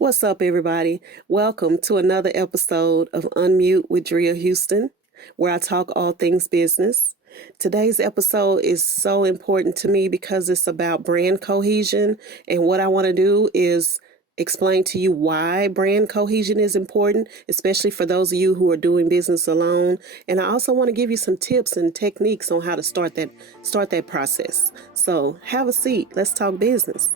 What's up, everybody? Welcome to another episode of Unmute with Drea Houston, where I talk all things business. Today's episode is so important to me because it's about brand cohesion, and what I want to do is explain to you why brand cohesion is important, especially for those of you who are doing business alone. And I also want to give you some tips and techniques on how to start that process. So have a seat. Let's talk business.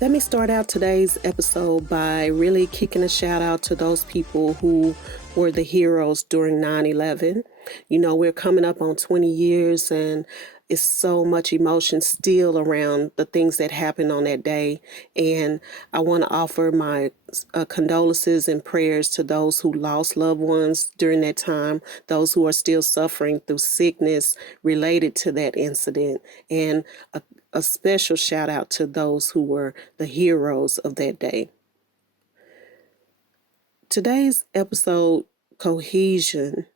Let me start out today's episode by really kicking a shout out to those people who were the heroes during 9/11. You know, we're coming up on 20 years and it's so much emotion still around the things that happened on that day. And I want to offer my condolences and prayers to those who lost loved ones during that time, those who are still suffering through sickness related to that incident, and a special shout out to those who were the heroes of that day. Today's episode, cohesion,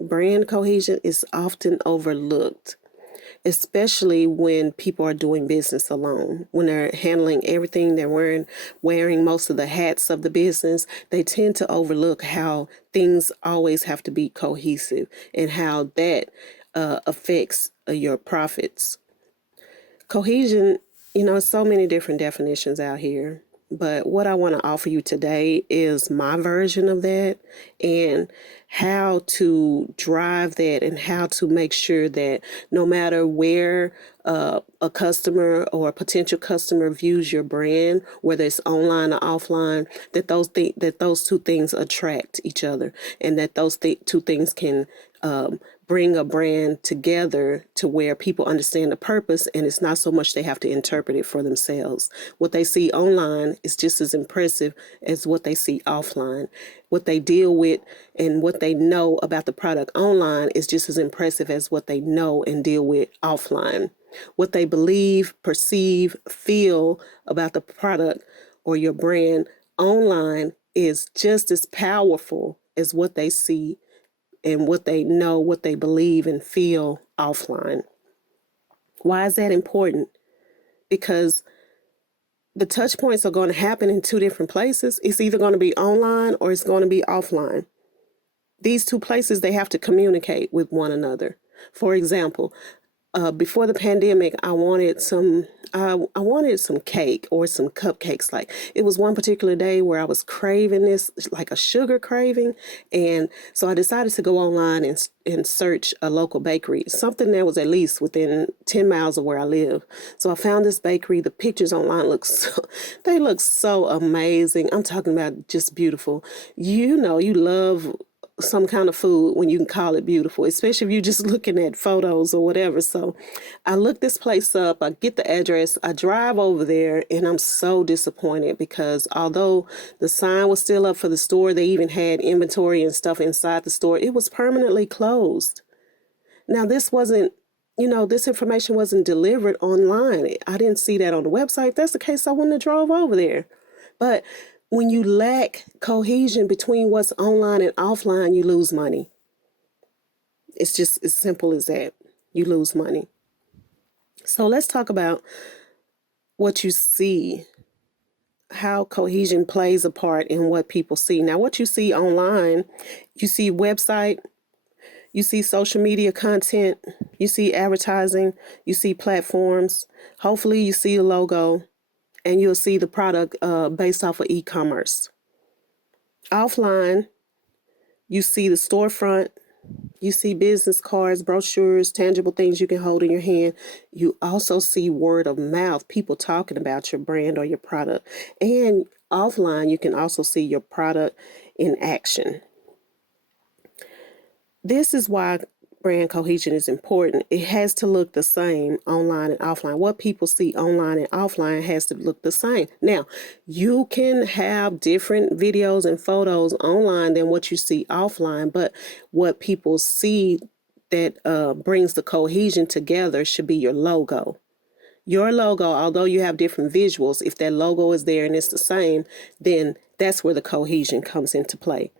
brand cohesion is often overlooked, especially when people are doing business alone. When they're handling everything, they're wearing most of the hats of the business, they tend to overlook how things always have to be cohesive and how that affects your profits. Cohesion, so many different definitions out here. But what I want to offer you today is my version of that and how to drive that and how to make sure that no matter where a customer or a potential customer views your brand, whether it's online or offline, that those two things attract each other, and that those two things can bring a brand together to where people understand the purpose, and it's not so much they have to interpret it for themselves. What they see online is just as impressive as what they see offline. What they deal with and what they know about the product online is just as impressive as what they know and deal with offline. What they believe, perceive, feel about the product or your brand online is just as powerful as what they see and what they know, what they believe and feel offline. Why is that important? Because the touch points are going to happen in two different places. It's either going to be online or it's going to be offline. These two places, they have to communicate with one another. For example, before the pandemic, I wanted some cake or some cupcakes. Like, it was one particular day where I was craving this, like a sugar craving, and so I decided to go online and search a local bakery, something that was at least within 10 miles of where I live. So I found this bakery. The pictures online look so amazing. I'm talking about just beautiful. You love some kind of food when you can call it beautiful, especially if you're just looking at photos or whatever. So I look this place up, I get the address, I drive over there, and I'm so disappointed because although the sign was still up for the store, they even had inventory and stuff inside the store, it was permanently closed. Now, this information wasn't delivered online. I didn't see that on the website. If that's the case, I wouldn't have drove over there. But when you lack cohesion between what's online and offline, you lose money. It's just as simple as that. You lose money. So let's talk about what you see, how cohesion plays a part in what people see. Now, what you see online, you see website, you see social media content, you see advertising, you see platforms. Hopefully you see a logo, and you'll see the product based off of e-commerce. Offline, you see the storefront, you see business cards, brochures, tangible things you can hold in your hand. You also see word of mouth, people talking about your brand or your product. And offline, you can also see your product in action. This is why brand cohesion is important. It has to look the same online and offline. What people see online and offline has to look the same. Now, you can have different videos and photos online than what you see offline, but what people see that brings the cohesion together should be your logo. Your logo, although you have different visuals, if that logo is there and it's the same, then that's where the cohesion comes into play.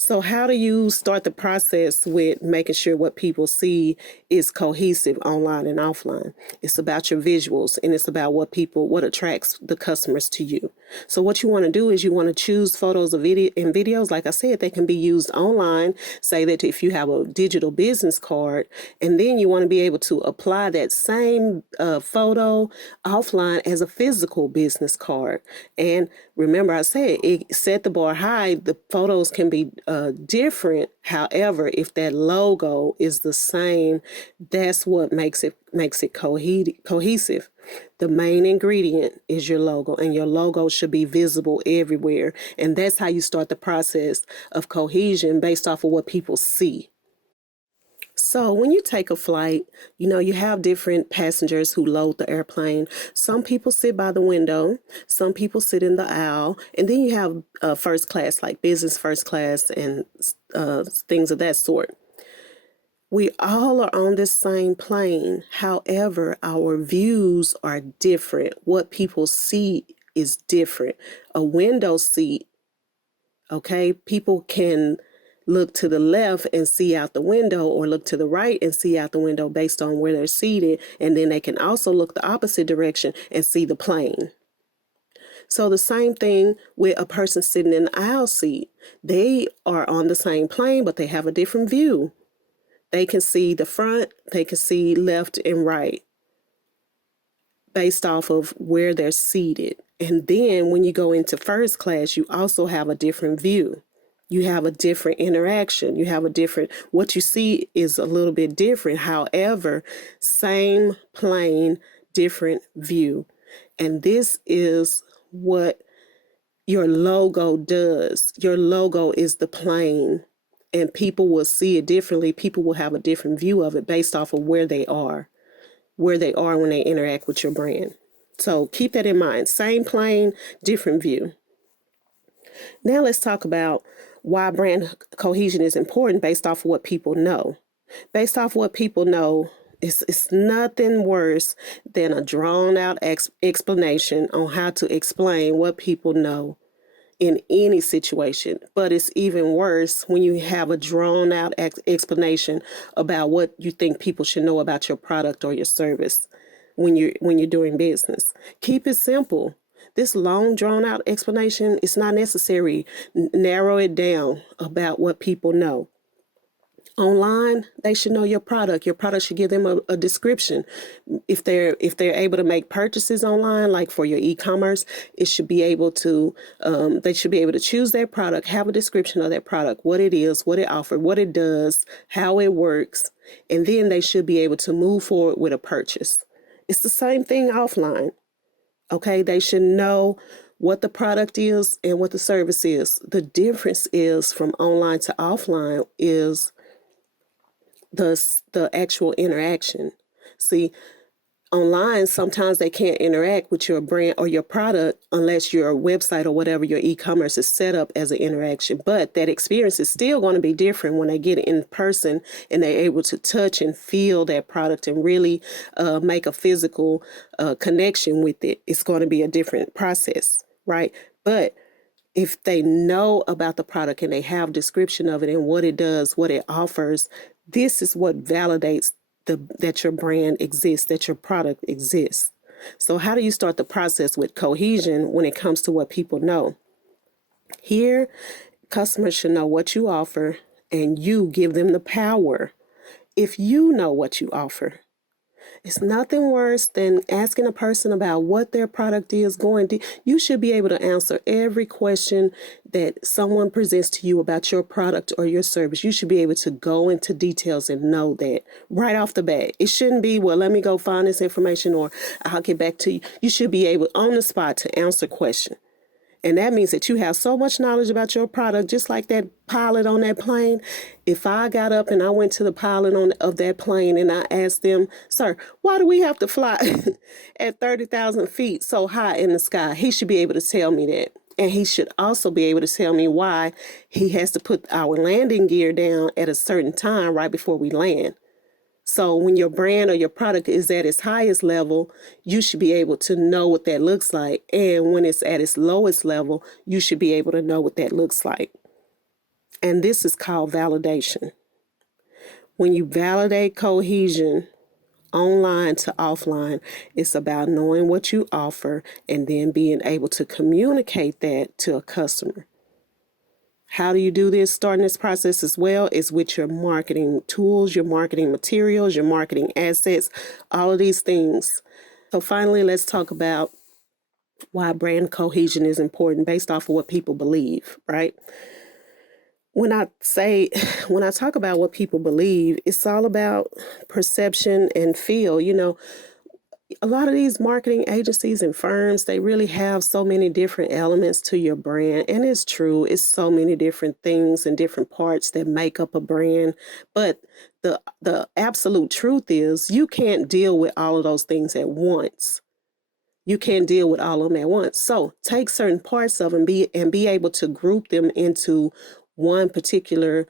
So how do you start the process with making sure what people see is cohesive online and offline? It's about your visuals, and it's about what attracts the customers to you. So what you want to do is you want to choose photos of video and videos. Like I said, they can be used online. Say that if you have a digital business card, and then you want to be able to apply that same photo offline as a physical business card. And remember, I said it set the bar high. The photos can be different. However, if that logo is the same, that's what makes it cohesive. The main ingredient is your logo, and your logo should be visible everywhere. And that's how you start the process of cohesion based off of what people see. So when you take a flight, you have different passengers who load the airplane. Some people sit by the window, some people sit in the aisle, and then you have first class, like business first class and things of that sort. We all are on this same plane. However, our views are different. What people see is different. A window seat, okay, people can look to the left and see out the window, or look to the right and see out the window based on where they're seated. And then they can also look the opposite direction and see the plane. So the same thing with a person sitting in the aisle seat. They are on the same plane, but they have a different view. They can see the front, they can see left and right based off of where they're seated. And then when you go into first class, you also have a different view. You have a different interaction. You have what you see is a little bit different. However, same plane, different view. And this is what your logo does. Your logo is the plane. And people will see it differently. People will have a different view of it based off of where they are when they interact with your brand. So keep that in mind. Same plane, different view. Now let's talk about why brand cohesion is important based off of what people know. Based off what people know, it's nothing worse than a drawn out explanation on how to explain what people know in any situation. But it's even worse when you have a drawn out explanation about what you think people should know about your product or your service when you're doing business. Keep it simple. This long drawn out explanation is not necessary. Narrow it down about what people know. Online, they should know your product. Your product should give them a description. If they're able to make purchases online, like for your e-commerce, it should be able to. They should be able to choose their product, have a description of that product, what it is, what it offers, what it does, how it works, and then they should be able to move forward with a purchase. It's the same thing offline. Okay, they should know what the product is and what the service is. The difference is from online to offline is the actual interaction. See, online, sometimes they can't interact with your brand or your product unless your website or whatever your e-commerce is set up as an interaction. But that experience is still going to be different when they get it in person and they're able to touch and feel that product and really make a physical connection with it. It's going to be a different process, right? But if they know about the product and they have description of it and what it does, what it offers, this is what validates that your brand exists, that your product exists. So how do you start the process with cohesion when it comes to what people know? Here, customers should know what you offer, and you give them the power. If you know what you offer, it's nothing worse than asking a person about what their product is going to. You should be able to answer every question that someone presents to you about your product or your service. You should be able to go into details and know that right off the bat. It shouldn't be, well, let me go find this information or I'll get back to you. You should be able on the spot to answer questions. And that means that you have so much knowledge about your product, just like that pilot on that plane. If I got up and I went to the pilot of that plane and I asked them, sir, why do we have to fly at 30,000 feet so high in the sky? He should be able to tell me that. And he should also be able to tell me why he has to put our landing gear down at a certain time right before we land. So when your brand or your product is at its highest level, you should be able to know what that looks like. And when it's at its lowest level, you should be able to know what that looks like. And this is called validation. When you validate cohesion online to offline, it's about knowing what you offer and then being able to communicate that to a customer. How do you do this? Starting this process as well is with your marketing tools, your marketing materials, your marketing assets, all of these things. So finally, let's talk about why brand cohesion is important based off of what people believe, right? When I talk about what people believe, it's all about perception and feel. A lot of these marketing agencies and firms, they really have so many different elements to your brand. And it's true, it's so many different things and different parts that make up a brand. But the absolute truth is you can't deal with all of those things at once. You can't deal with all of them at once. So take certain parts of them and be able to group them into one particular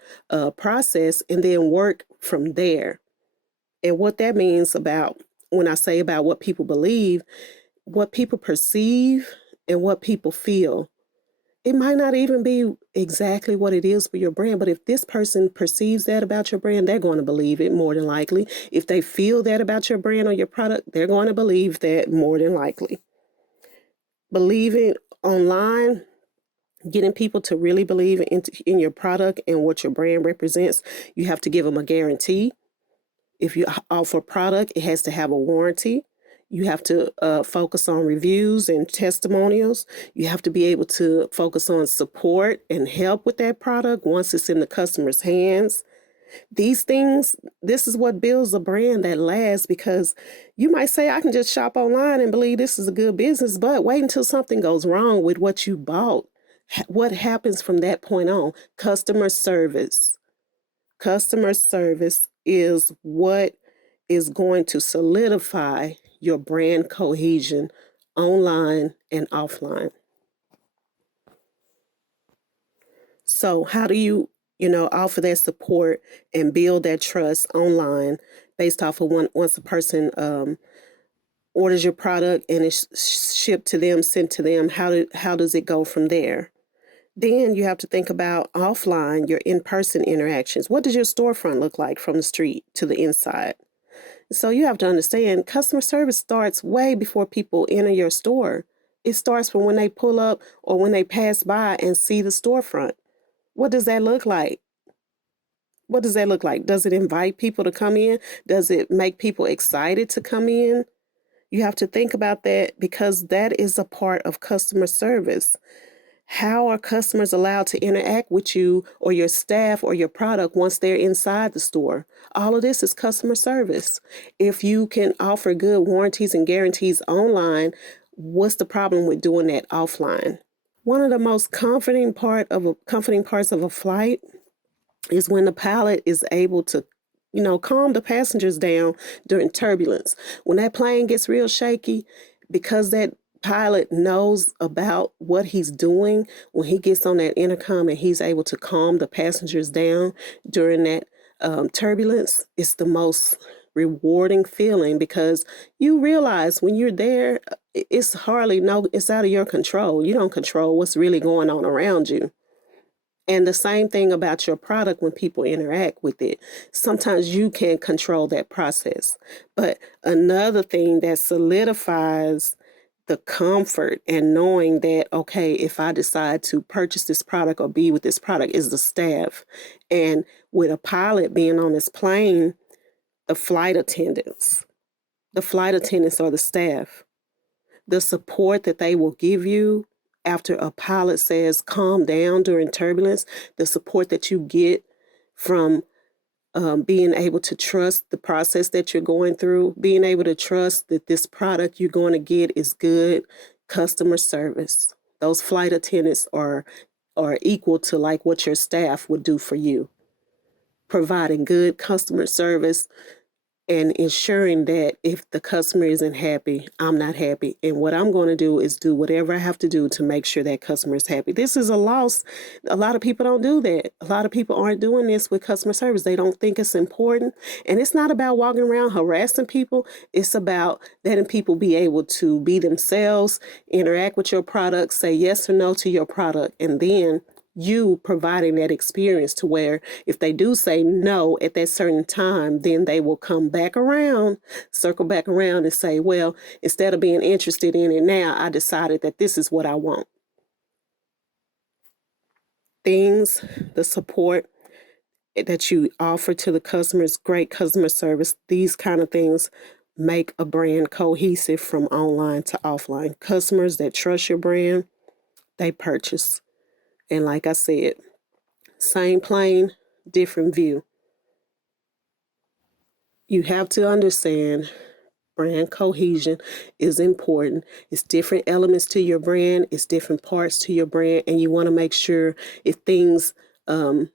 process and then work from there. And what that means about when I say about what people believe, what people perceive and what people feel. It might not even be exactly what it is for your brand, but if this person perceives that about your brand, they're going to believe it more than likely. If they feel that about your brand or your product, they're going to believe that more than likely. Believing online, getting people to really believe in your product and what your brand represents, you have to give them a guarantee. If you offer a product, it has to have a warranty. You have to focus on reviews and testimonials. You have to be able to focus on support and help with that product once it's in the customer's hands. These things, this is what builds a brand that lasts, because you might say, I can just shop online and believe this is a good business, but wait until something goes wrong with what you bought. What happens from that point on? Customer service. Customer service is what is going to solidify your brand cohesion online and offline. So how do you, offer that support and build that trust online based off of once a person orders your product and it's shipped to them, sent to them? How does it go from there? Then you have to think about offline, your in-person interactions. What does your storefront look like from the street to the inside? So you have to understand, customer service starts way before people enter your store. It starts from when they pull up or when they pass by and see the storefront. What does that look like? What does that look like? Does it invite people to come in? Does it make people excited to come in? You have to think about that, because that is a part of customer service. How are customers allowed to interact with you or your staff or your product once they're inside the store? All of this is customer service. If you can offer good warranties and guarantees online, what's the problem with doing that offline? One of the most comforting parts of a flight is when the pilot is able to, calm the passengers down during turbulence. When that plane gets real shaky, because that pilot knows about what he's doing, when he gets on that intercom and he's able to calm the passengers down during that turbulence, it's the most rewarding feeling, because you realize when you're there, it's it's out of your control. You don't control what's really going on around you. And the same thing about your product when people interact with it. Sometimes you can't control that process. But another thing that solidifies the comfort and knowing that, okay, if I decide to purchase this product or be with this product, is the staff. And with a pilot being on this plane, the flight attendants. The flight attendants are the staff. The support that they will give you after a pilot says calm down during turbulence, the support that you get from being able to trust the process that you're going through, being able to trust that this product you're going to get is good. Customer service. Those flight attendants are equal to like what your staff would do for you. Providing good customer service and ensuring that if the customer isn't happy, I'm not happy. And what I'm going to do is do whatever I have to do to make sure that customer is happy. This is a loss. A lot of people don't do that. A lot of people aren't doing this with customer service. They don't think it's important. And it's not about walking around harassing people. It's about letting people be able to be themselves, interact with your product, say yes or no to your product, and then you providing that experience to where if they do say no at that certain time, then they will come back around, circle back around and say, well, instead of being interested in it now, I decided that this is what I want. Things, the support that you offer to the customers, great customer service, these kind of things make a brand cohesive from online to offline. Customers that trust your brand, they purchase. And like I said, same plane, different view. You have to understand brand cohesion is important. It's different elements to your brand, it's different parts to your brand, and you want to make sure if things, your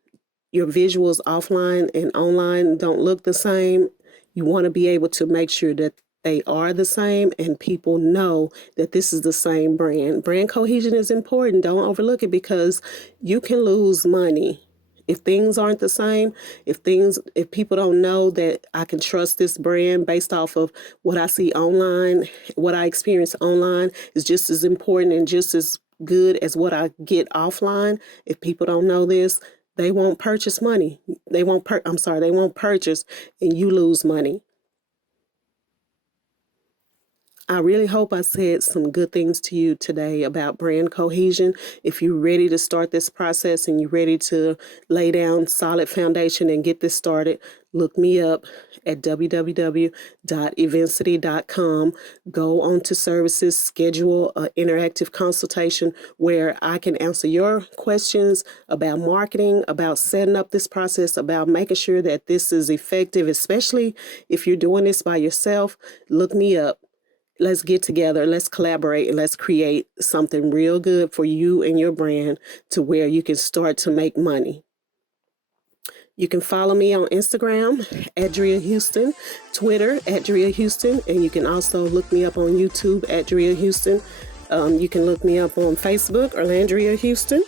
visuals offline and online don't look the same, you want to be able to make sure that they are the same and people know that this is the same brand. Brand cohesion is important. Don't overlook it because you can lose money if things aren't the same. If people don't know that I can trust this brand based off of what I see online, what I experience online is just as important and just as good as what I get offline. If people don't know this, they won't purchase money. They won't purchase and you lose money. I really hope I said some good things to you today about brand cohesion. If you're ready to start this process and you're ready to lay down solid foundation and get this started, look me up at www.evincity.com. Go on to services, schedule an interactive consultation where I can answer your questions about marketing, about setting up this process, about making sure that this is effective, especially if you're doing this by yourself. Look me up. Let's get together, let's collaborate, and let's create something real good for you and your brand to where you can start to make money. You can follow me on Instagram, @Drea Houston, Twitter, @Drea Houston, and you can also look me up on YouTube, @Drea Houston. You can look me up on Facebook, Orlandria Houston.